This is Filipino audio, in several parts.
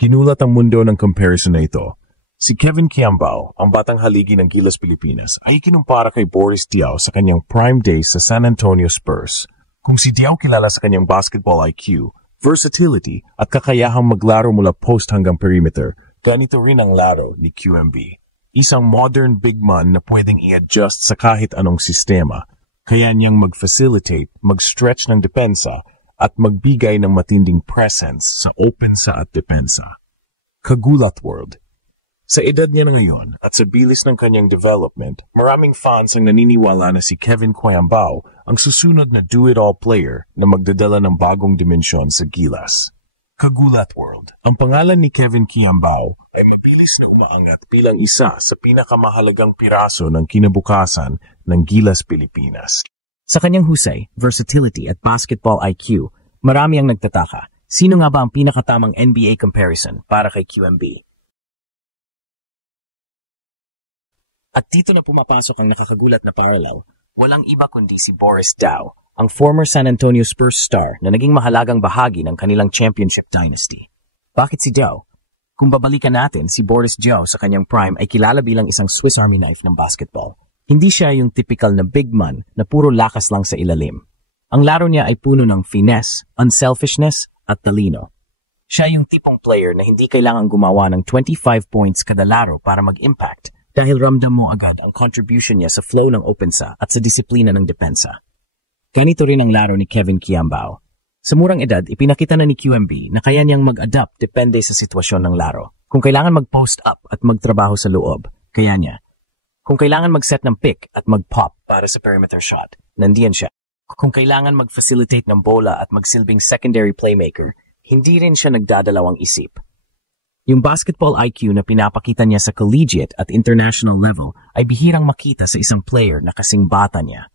Kinulat ang mundo ng comparison na ito. Si Kevin Quiambao, ang batang haligi ng Gilas Pilipinas, ay kinumpara kay Boris Diaw sa kanyang prime days sa San Antonio Spurs. Kung si Diaw kilala sa kanyang basketball IQ, versatility at kakayahang maglaro mula post hanggang perimeter, ganito rin ang laro ni QMB. Isang modern big man na pwedeng i-adjust sa kahit anong sistema. Kaya niyang mag-facilitate, mag-stretch ng depensa at magbigay ng matinding presence sa opensa at depensa. Kagulat world. Sa edad niya na ngayon at sa bilis ng kanyang development, maraming fans ang naniniwala na si Kevin Quiambao ang susunod na do-it-all player na magdadala ng bagong dimensyon sa Gilas. Kagulat world. Ang pangalan ni Kevin Quiambao ay mabilis na umaangat bilang isa sa pinakamahalagang piraso ng kinabukasan ng Gilas Pilipinas. Sa kanyang husay, versatility at basketball IQ, marami ang nagtataka. Sino nga ba ang pinakatamang NBA comparison para kay QMB? At dito na pumapasok ang nakakagulat na parallel. Walang iba kundi si Boris Diaw, ang former San Antonio Spurs star na naging mahalagang bahagi ng kanilang championship dynasty. Bakit si Diaw? Kung babalikan natin, si Boris Diaw sa kanyang prime ay kilala bilang isang Swiss Army knife ng basketball. Hindi siya yung typical na big man na puro lakas lang sa ilalim. Ang laro niya ay puno ng finesse, unselfishness at talino. Siya yung tipong player na hindi kailangang gumawa ng 25 points kada laro para mag-impact. Dahil ramdam mo agad ang contribution niya sa flow ng opensa at sa disiplina ng depensa. Ganito rin ang laro ni Kevin Quiambao. Sa murang edad, ipinakita na ni QMB na kaya niyang mag-adapt depende sa sitwasyon ng laro. Kung kailangan mag-post up at magtrabaho sa loob, kaya niya. Kung kailangan mag-set ng pick at mag-pop para sa perimeter shot, nandiyan siya. Kung kailangan mag-facilitate ng bola at magsilbing secondary playmaker, hindi rin siya nagdadalawang isip. Yung basketball IQ na pinapakita niya sa collegiate at international level ay bihirang makita sa isang player na kasing bata niya.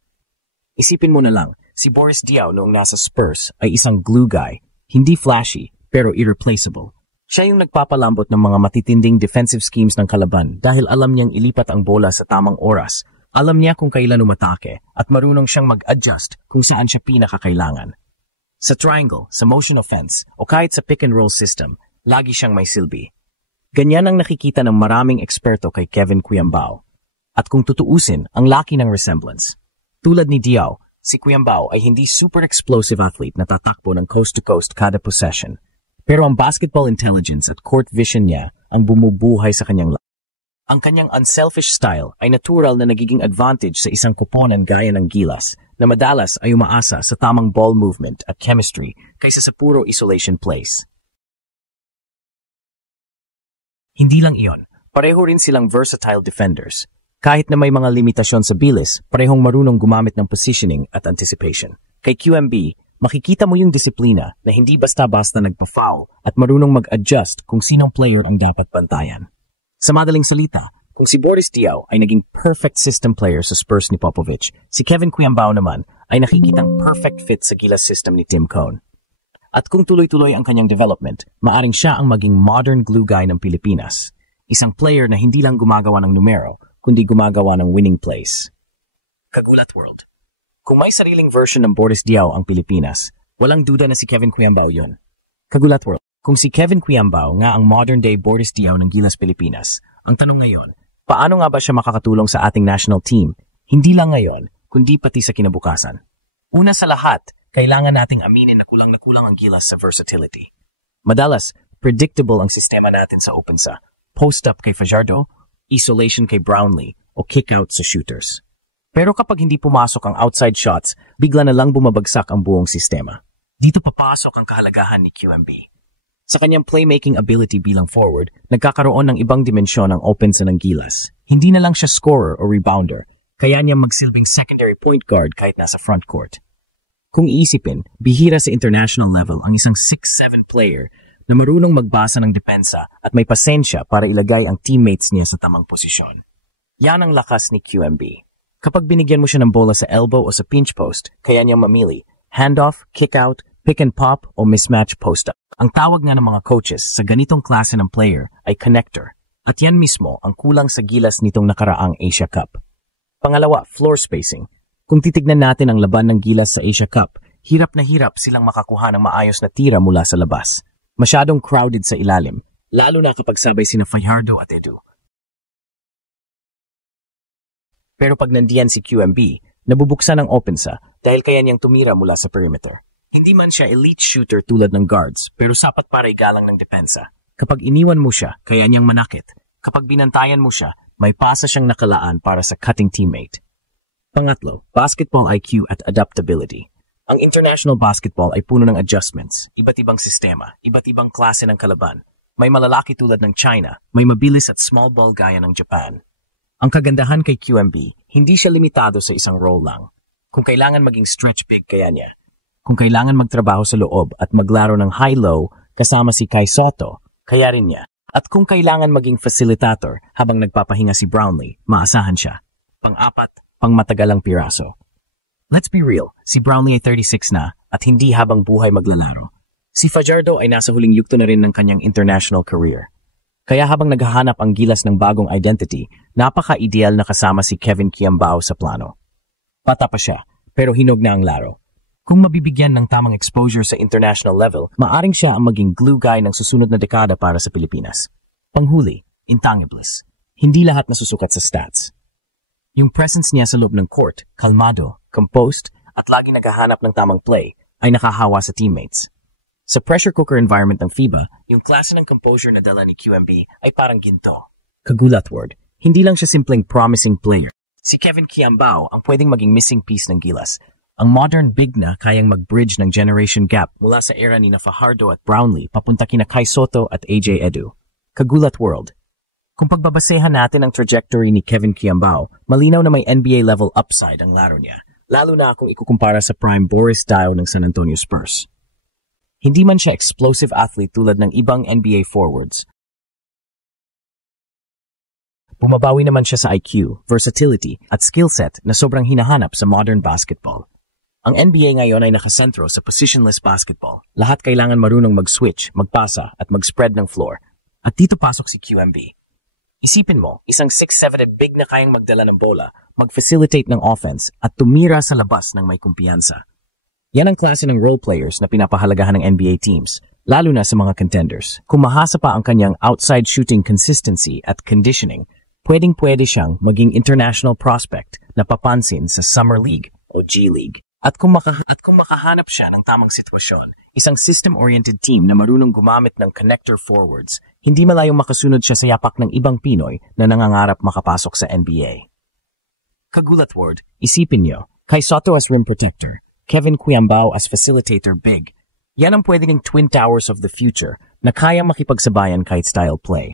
Isipin mo na lang, si Boris Diaw noong nasa Spurs ay isang glue guy, hindi flashy pero irreplaceable. Siya yung nagpapalambot ng mga matitinding defensive schemes ng kalaban dahil alam niyang ilipat ang bola sa tamang oras, alam niya kung kailan umatake at marunong siyang mag-adjust kung saan siya pinakakailangan. Sa triangle, sa motion offense o kahit sa pick and roll system, lagi siyang may silbi. Ganyan ang nakikita ng maraming eksperto kay Kevin Quiambao. At kung tutuusin, ang laki ng resemblance. Tulad ni Diaw, si Quiambao ay hindi super explosive athlete na tatakbo ng coast-to-coast kada possession. Pero ang basketball intelligence at court vision niya ang bumubuhay sa kanyang laro. Ang kanyang unselfish style ay natural na nagiging advantage sa isang koponan gaya ng Gilas na madalas ay umaasa sa tamang ball movement at chemistry kaysa sa puro isolation plays. Hindi lang iyon, pareho rin silang versatile defenders. Kahit na may mga limitasyon sa bilis, parehong marunong gumamit ng positioning at anticipation. Kay QMB, makikita mo yung disiplina na hindi basta-basta nagpa-foul at marunong mag-adjust kung sinong player ang dapat bantayan. Sa madaling salita, kung si Boris Diaw ay naging perfect system player sa Spurs ni Popovich, si Kevin Quiambao naman ay nakikitang perfect fit sa Gilas system ni Tim Cone. At kung tuloy-tuloy ang kanyang development, maaring siya ang maging modern glue guy ng Pilipinas. Isang player na hindi lang gumagawa ng numero, kundi gumagawa ng winning plays. Kagulat world. Kung may sariling version ng Boris Diaw ang Pilipinas, walang duda na si Kevin Quiambao yun. Kagulat world. Kung si Kevin Quiambao nga ang modern-day Boris Diaw ng Gilas Pilipinas, ang tanong ngayon, paano nga ba siya makakatulong sa ating national team? Hindi lang ngayon, kundi pati sa kinabukasan. Una sa lahat, kailangan nating aminin na kulang ang Gilas sa versatility. Madalas, predictable ang sistema natin sa opensa. Post-up kay Fajardo, isolation kay Brownlee, o kick-out sa shooters. Pero kapag hindi pumasok ang outside shots, bigla na lang bumabagsak ang buong sistema. Dito papasok ang kahalagahan ni QMB. Sa kanyang playmaking ability bilang forward, nagkakaroon ng ibang dimensyon ang opensa ng Gilas. Hindi na lang siya scorer o rebounder, kaya niya magsilbing secondary point guard kahit nasa front court. Kung iisipin, bihira sa international level ang isang 6'7" player na marunong magbasa ng depensa at may pasensya para ilagay ang teammates niya sa tamang posisyon. Yan ang lakas ni QMB. Kapag binigyan mo siya ng bola sa elbow o sa pinch post, kaya niyang mamili, handoff, kick-out, pick and pop o mismatch post-up. Ang tawag nga ng mga coaches sa ganitong klase ng player ay connector. At yan mismo ang kulang sa Gilas nitong nakaraang Asia Cup. Pangalawa, floor spacing. Kung titignan natin ang laban ng Gilas sa Asia Cup, hirap na hirap silang makakuha ng maayos na tira mula sa labas. Masyadong crowded sa ilalim, lalo na kapag sabay sina Fajardo at Edu. Pero pag nandiyan si QMB, nabubuksan ang opensa dahil kaya niyang tumira mula sa perimeter. Hindi man siya elite shooter tulad ng guards, pero sapat para igalang ng depensa. Kapag iniwan mo siya, kaya niyang manakit. Kapag binantayan mo siya, may pasa siyang nakalaan para sa cutting teammate. Pangatlo, basketball IQ at adaptability. Ang international basketball ay puno ng adjustments, iba't ibang sistema, iba't ibang klase ng kalaban. May malalaki tulad ng China, may mabilis at small ball gaya ng Japan. Ang kagandahan kay QMB, hindi siya limitado sa isang role lang. Kung kailangan maging stretch big, kaya niya. Kung kailangan magtrabaho sa loob at maglaro ng high-low kasama si Kai Sotto, kaya rin niya. At kung kailangan maging facilitator habang nagpapahinga si Brownlee, maasahan siya. Pang-apat, pangmatagalang piraso. Let's be real, si Brownlee ay 36 na at hindi habang buhay maglalaro. Si Fajardo ay nasa huling yugto na rin ng kanyang international career. Kaya habang naghahanap ang Gilas ng bagong identity, napaka-ideal na kasama si Kevin Kiambao sa plano. Bata pa siya, pero hinog na ang laro. Kung mabibigyan ng tamang exposure sa international level, maaring siya ang maging glue guy ng susunod na dekada para sa Pilipinas. Panghuli, intangibles. Hindi lahat nasusukat sa stats. Yung presence niya sa loob ng court, kalmado, composed, at lagi naghahanap ng tamang play, ay nakahawa sa teammates. Sa pressure cooker environment ng FIBA, yung klase ng composure na dala ni QMB ay parang ginto. Kagulat word, hindi lang siya simpleng promising player. Si Kevin Kiambao ang pwedeng maging missing piece ng Gilas. Ang modern big na kayang mag-bridge ng generation gap mula sa era ni Fajardo at Brownlee papunta kina Kai Sotto at AJ Edu. Kagulat world. Kung pagbabasehan natin ang trajectory ni Kevin Kiambao, malinaw na may NBA level upside ang laro niya, lalo na kung ikukumpara sa prime Boris Diaw ng San Antonio Spurs. Hindi man siya explosive athlete tulad ng ibang NBA forwards. Bumabawi naman siya sa IQ, versatility, at skill set na sobrang hinahanap sa modern basketball. Ang NBA ngayon ay nakasentro sa positionless basketball. Lahat kailangan marunong mag-switch, magpasa, at mag-spread ng floor. At dito pasok si QMB. Isipin mo, isang 6'7" big na kayang magdala ng bola, mag-facilitate ng offense, at tumira sa labas ng may kumpiyansa. Yan ang klase ng role players na pinapahalagahan ng NBA teams, lalo na sa mga contenders. Kung mahasa pa ang kanyang outside shooting consistency at conditioning, pwedeng-pwede siyang maging international prospect na papansin sa Summer League o G League. At kung makahanap siya ng tamang sitwasyon, isang system-oriented team na marunong gumamit ng connector forwards, hindi malayong makasunod siya sa yapak ng ibang Pinoy na nangangarap makapasok sa NBA. Kagulat word, isipin niyo, Kai Sotto as rim protector, Kevin Kiambao as facilitator big. Yan ang pwedeng twin towers of the future na kayang makipagsabayan kahit style play.